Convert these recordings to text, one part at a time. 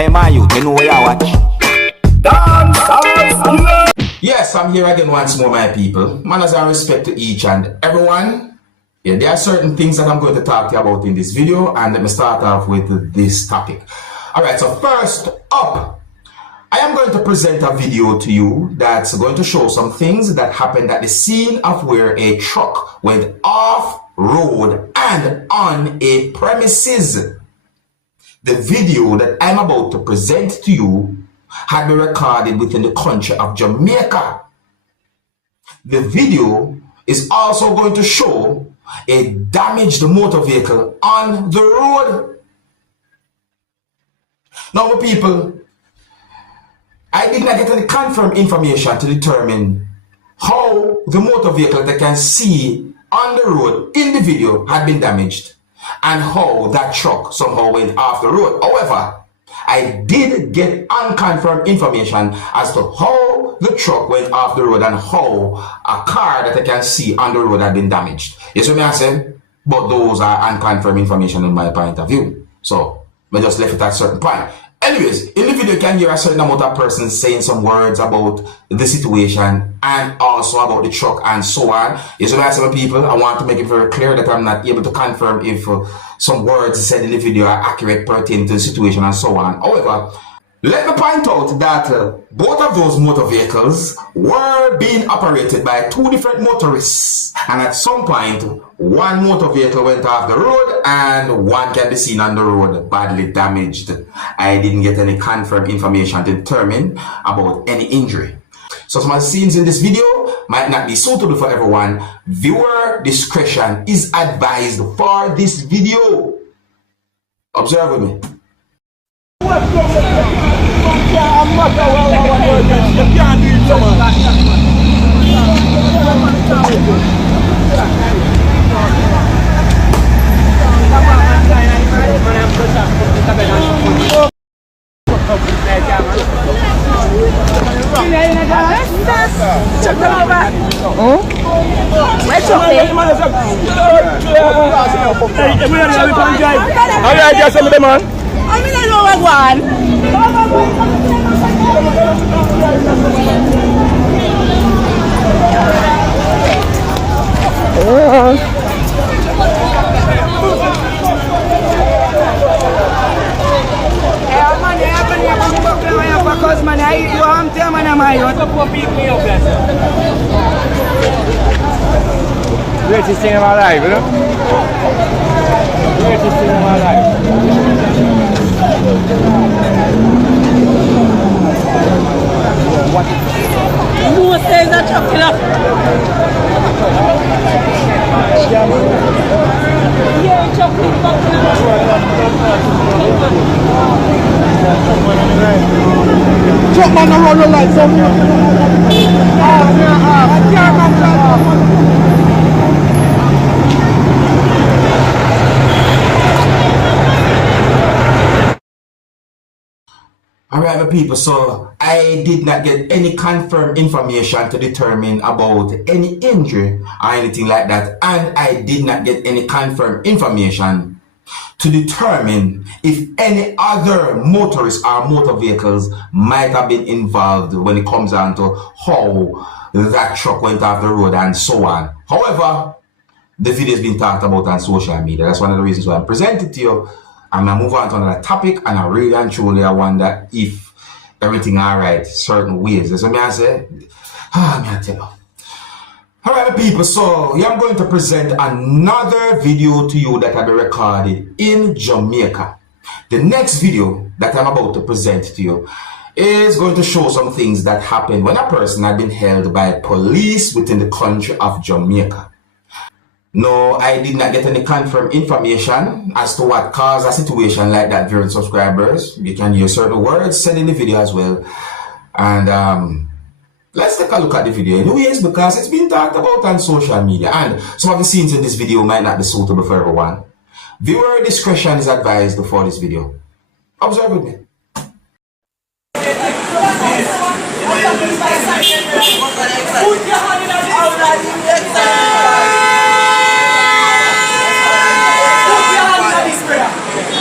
Hey man, you know where you watch? Dancehall skilla. Yes, I'm here again once more, my people. Manners and respect to each and everyone. Yeah, there are certain things that I'm going to talk to you about in this video, and let me start off with this topic. Alright, so first up, I am going to present a video to you that's going to show some things that happened at the scene of where a truck went off road and on a premises. The video that I'm about to present to you had been recorded within the country of Jamaica. The video is also going to show a damaged motor vehicle on the road. Now, people, I did not get any confirmed information to determine how the motor vehicle that I can see on the road in the video had been damaged and how that truck somehow went off the road. However, I did get unconfirmed information as to how the truck went off the road and how a car that I can see on the road had been damaged. You see what I'm saying? But those are unconfirmed information in my point of view. So, I just left it at a certain point. Anyways, in the video you can hear a certain amount of persons saying some words about the situation and also about the truck and so on. You see what I'm saying, people? I want to make it very clear that I'm not able to confirm if some words said in the video are accurate pertaining to the situation and so on. However, let me point out that both of those motor vehicles were being operated by two different motorists, and at some point one motor vehicle went off the road and one can be seen on the road badly damaged. I didn't get any confirmed information to determine about any injury. So some of the scenes in this video might not be suitable for everyone. Viewer discretion is advised for this video. Observe with me. Greatest thing of my life, you know? Greatest thing of my life. Who says that chocolate? Yeah, chocolate. Truck man around the lights on me. Alright, my people, so I did not get any confirmed information to determine about any injury or anything like that, and I did not get any confirmed information to determine if any other motorists or motor vehicles might have been involved when it comes down to how that truck went off the road and so on. However, the video has been talked about on social media. That's one of the reasons why I'm presenting it to you. I'm going to move on to another topic, and I really and truly I wonder if everything alright certain ways. That's what I say. I'm going to tell you. Alright, people, so I'm going to present another video to you that I recorded in Jamaica. The next video that I'm about to present to you is going to show some things that happened when a person had been held by police within the country of Jamaica. No, I did not get any confirmed information as to what caused a situation like that, viewers and subscribers. You can hear certain words said in the video as well. And let's take a look at the video anyways, because it's been talked about on social media. And some of the scenes in this video might not be suitable for everyone. Viewer discretion is advised for this video. Observe with me.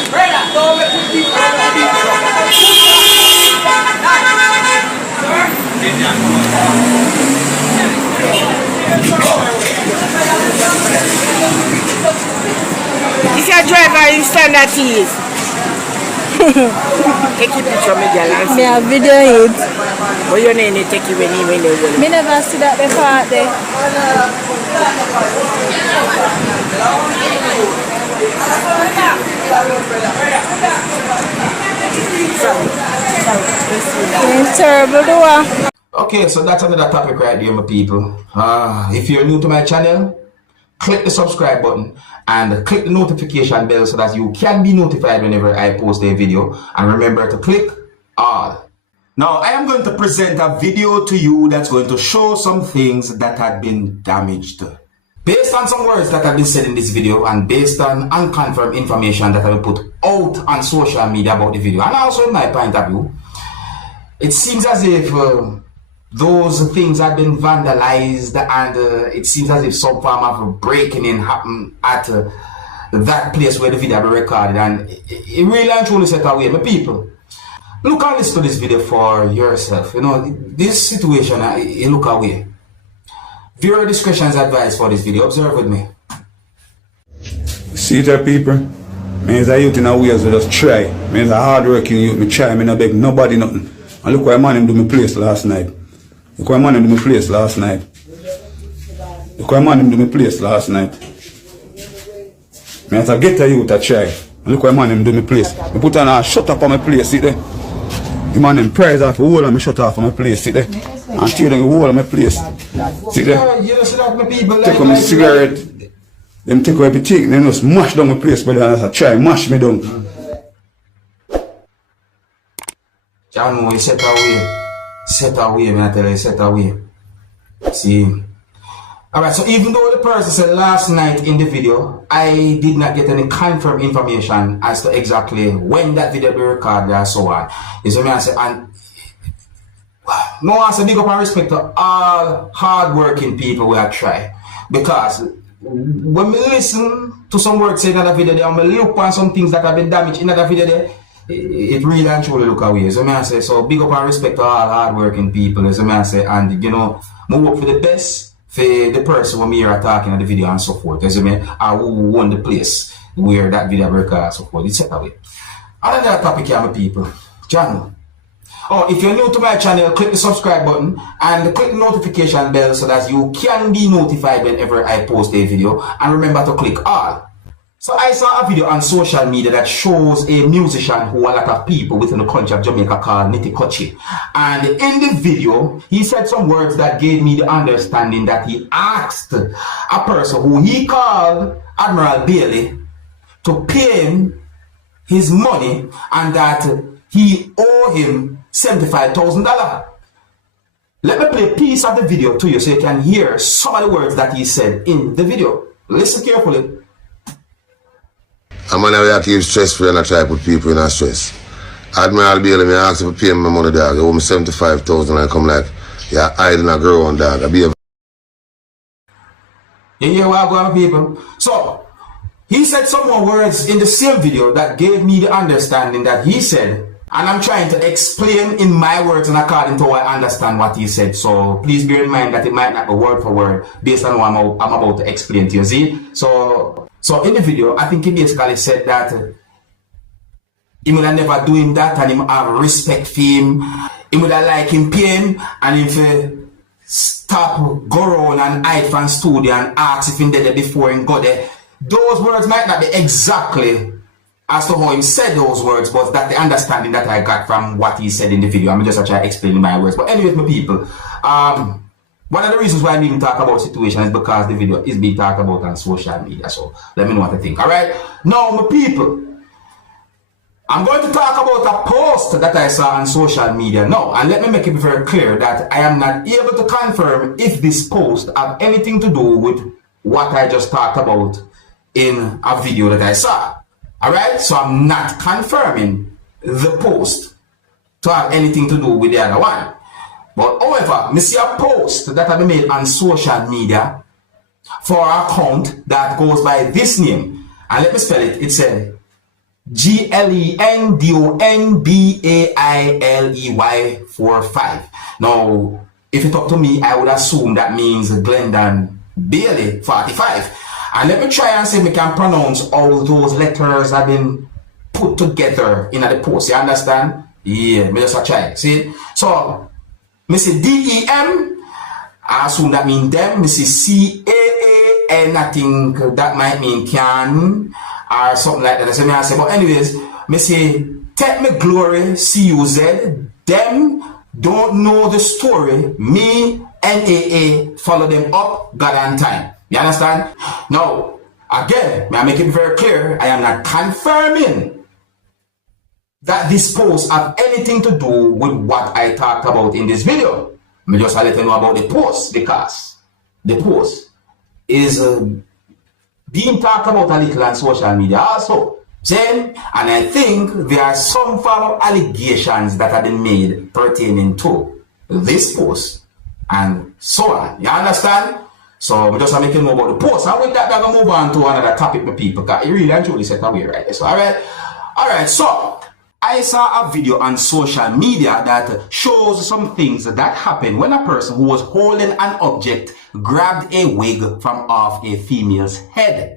Brother, don't let me keep driver in standard teeth. Take a picture of me, girl. Me a video it. What your name? Take it when you Me never see that before there. Terrible door. Okay, so that's another topic right there, my people. If you're new to my channel, click the subscribe button and click the notification bell so that you can be notified whenever I post a video. And remember to click all. Now, I am going to present a video to you that's going to show some things that have been damaged. Based on some words that have been said in this video and based on unconfirmed information that I will put out on social media about the video, and also in my point of view, it seems as if those things have been vandalized, and it seems as if some form of breaking in happened at that place where the video was recorded, and it really and truly set away. But people, look and listen to this video for yourself. You know, this situation, you look away. Viewer discretion is advised for this video. Observe with me. See that people? Me is a youth in a ways we just try. Me is a hard working youth, me try, me no beg nobody nothing. And look why man him do me place last night. Look why man him do me place last night. Look why man him do me place last night. Me as a get a youth a try. And look why man him do me place. Me put on a shut up on my place, see there? The man him prize off the whole of me shut off on my place, see there? And tear down the whole of my place. See there? Take out my cigarette. Them take out everything. They just mash down my place, but I try mash me down. John, you set away. Set away, man, I tell you, set away. See? Alright, so even though the person said last night in the video, I did not get any confirmed information as to exactly when that video be recorded and so on. You see what I say? And no one say big up and respect to all hard-working people who have tried. Because when we listen to some words said in that video there, and we look on some things that have been damaged in that video there, it really and truly look away. So I say, so big up and respect to all hard-working people, so I say, and you know, I work for the best for the person when we are talking in the video and so forth. As I mean, who won the place where that video recorded and so forth. It's set away. Another topic here, my people. Channel. Oh, if you're new to my channel, click the subscribe button and click the notification bell so that you can be notified whenever I post a video. And remember to click all. So I saw a video on social media that shows a musician who a lot of people within the country of Jamaica called Nitty Kochi. And in the video, he said some words that gave me the understanding that he asked a person who he called Admiral Bailey to pay him his money and that he owed him $75,000. Let me play a piece of the video to you so you can hear some of the words that he said in the video. Listen carefully. I'm gonna have to keep stress free and I try to put people in a stress. Admiral Bailey, me ask you to pay me my money, dog. You owe me 75,000 and I come like, yeah, hiding a girl on, dog. I be a... You hear what I'm going on, people? So, he said some more words in the same video that gave me the understanding that he said, and I'm trying to explain in my words and according to how I understand what he said. So please bear in mind that it might not be word for word based on what I'm about to explain to you. See? So in the video, I think he basically said that he would have never do him that and he have respect for him. He would have like him pain and if stop go around and hide from studio and ask if he did it before he got there. Those words might not be exactly as to how he said those words, but that's the understanding that I got from what he said in the video. I'm just trying to explain my words. But anyways, my people, one of the reasons why I didn't talk about situation is because the video is being talked about on social media. So let me know what you think. Alright? Now, my people, I'm going to talk about a post that I saw on social media now. And let me make it very clear that I am not able to confirm if this post have anything to do with what I just talked about in a video that I saw. Alright, so I'm not confirming the post to have anything to do with the other one. But however, I see a post that have been made on social media for an account that goes by this name. And let me spell it. It's a GLENDONBAILEY 45. Now, if you talk to me, I would assume that means Glendon Bailey 45. And let me try and see if we can pronounce all those letters have been put together in the post. You understand? Yeah, me just try. See? So, me see DEM, I assume that mean them. Me see CAAN, I think that might mean can, or something like that. So me I say, but anyways, me see take me glory, CUZ, them don't know the story, me, NAA, follow them up, God and time. You understand? Now, again, may I make it very clear, I am not confirming that this post have anything to do with what I talked about in this video. Me just let you know about the post, because the post is being talked about a little on social media also. And I think there are some form of allegations that have been made pertaining to this post and so on. You understand? So we just make you know about the post. And with that, we're going to move on to another topic, my people, because it really and truly set away right there. So, alright, so I saw a video on social media that shows some things that happened when a person who was holding an object grabbed a wig from off a female's head.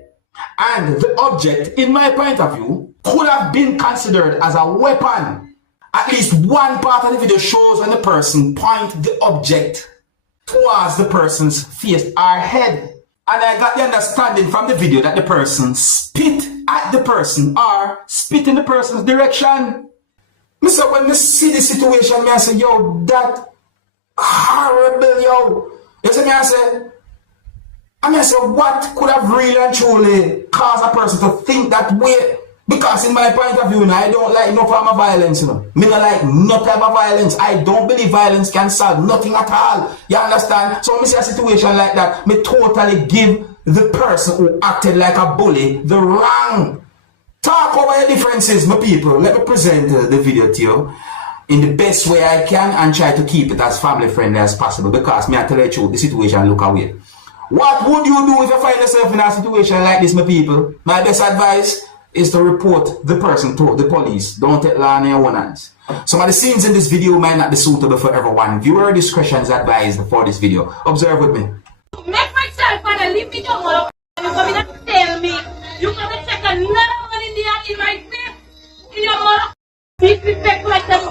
And the object, in my point of view, could have been considered as a weapon. At least one part of the video shows when the person points the object towards the person's face or head. And I got the understanding from the video that the person spit at the person or spit in the person's direction. So when I see the situation, I say, yo, that horrible, yo. You see me, I say, what could have really and truly caused a person to think that way? Because in my point of view, I don't like no form of violence, you know. Me not like no type of violence. I don't believe violence can solve nothing at all. You understand? So when I see a situation like that, me totally give the person who acted like a bully the wrong. Talk over your differences, my people. Let me present the video to you in the best way I can and try to keep it as family friendly as possible, because me I tell you the truth, the situation look away. What would you do if you find yourself in a situation like this, my people? My best advice is to report the person to the police. Don't take law in your own hands. Some of the scenes in this video might not be suitable for everyone. Viewer discretion is advised for this video. Observe with me. Make myself and leave me alone. You come in and tell me. You come and take another one in my face. In your mouth. Disrespect like that.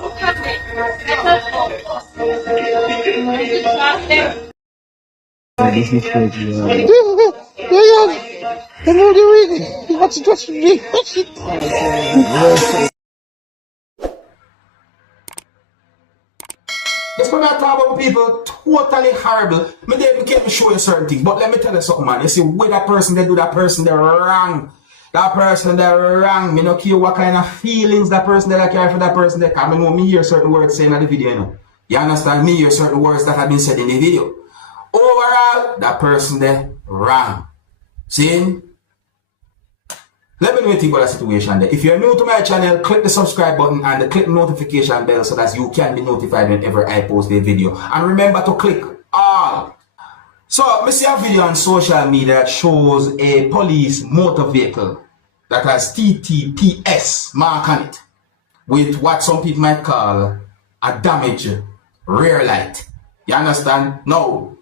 Just when I talk about people totally horrible, me they can't show you certain things. But let me tell you something, man. You see, with that person they do, that person they're wrong. That person they're wrong. Me no care what kind of feelings that person they carry for that person they come. I know me hear certain words saying in the video, you know. You understand? Me hear certain words that have been said in the video. Overall, that person there wrong. See? Let me know what you think about the situation there. If you're new to my channel, click the subscribe button and click the notification bell so that you can be notified whenever I post a video. And remember to click all. So, I see a video on social media that shows a police motor vehicle that has TTPS mark on it with what some people might call a damaged rear light. You understand? Now,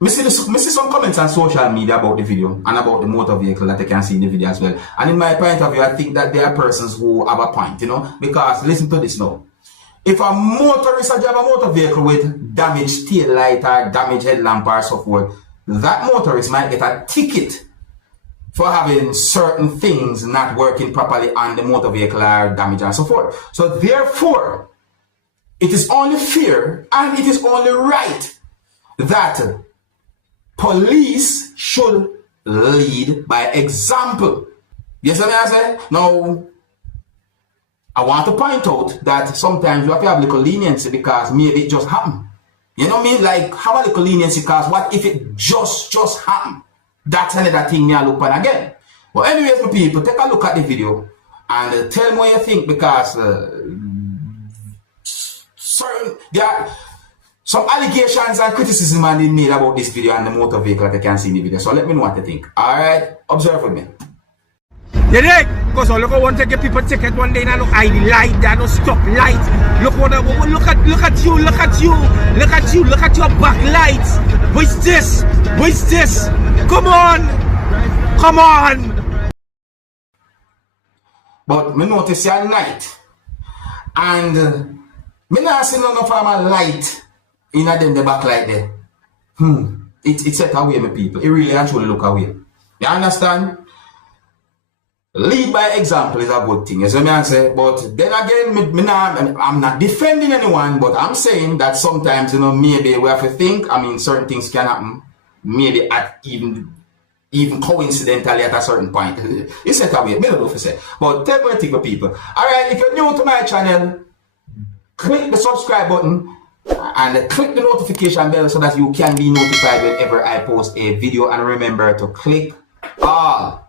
I see some comments on social media about the video and about the motor vehicle that you can see in the video as well. And in my point of view, I think that there are persons who have a point, you know, because listen to this now. If a motorist has a motor vehicle with damaged tail light or damaged headlamp or so forth, that motorist might get a ticket for having certain things not working properly on the motor vehicle or damage and so forth. So therefore, it is only fair and it is only right that police should lead by example. Yes, I say? Now, I want to point out that sometimes you have to have a little leniency because maybe it just happened. You know what I mean? Like, have a little leniency because what if it just happened? That's another thing me I look on again. But anyways, my people, take a look at the video and tell me what you think, because there are some allegations and criticism are being made about this video and the motor vehicle that you can see in the video. So let me know what you think. Alright, observe with me. You dig? Because look at one take your people ticket one day and I look I light, there no stop light. Look at you, look at your back lights. What's this? Come on! Come on! But me notice at night. And me not see none of my light in them the back like that. It set away my people. It really actually look away. You understand? Lead by example is a good thing, you see me I say. But then again, I'm not defending anyone, but I'm saying that sometimes, you know, maybe we have to think. I mean, certain things can happen, maybe at even coincidentally at a certain point. It's set away, me don't know if you say. But take one thing for people. Alright, if you're new to my channel, click the subscribe button and click the notification bell so that you can be notified whenever I post a video, and remember to click all.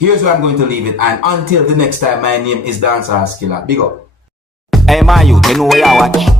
Here's where I'm going to leave it, and until the next time, my name is Dancehall Skilla. Big up. Hey, my youth, you know where you watch.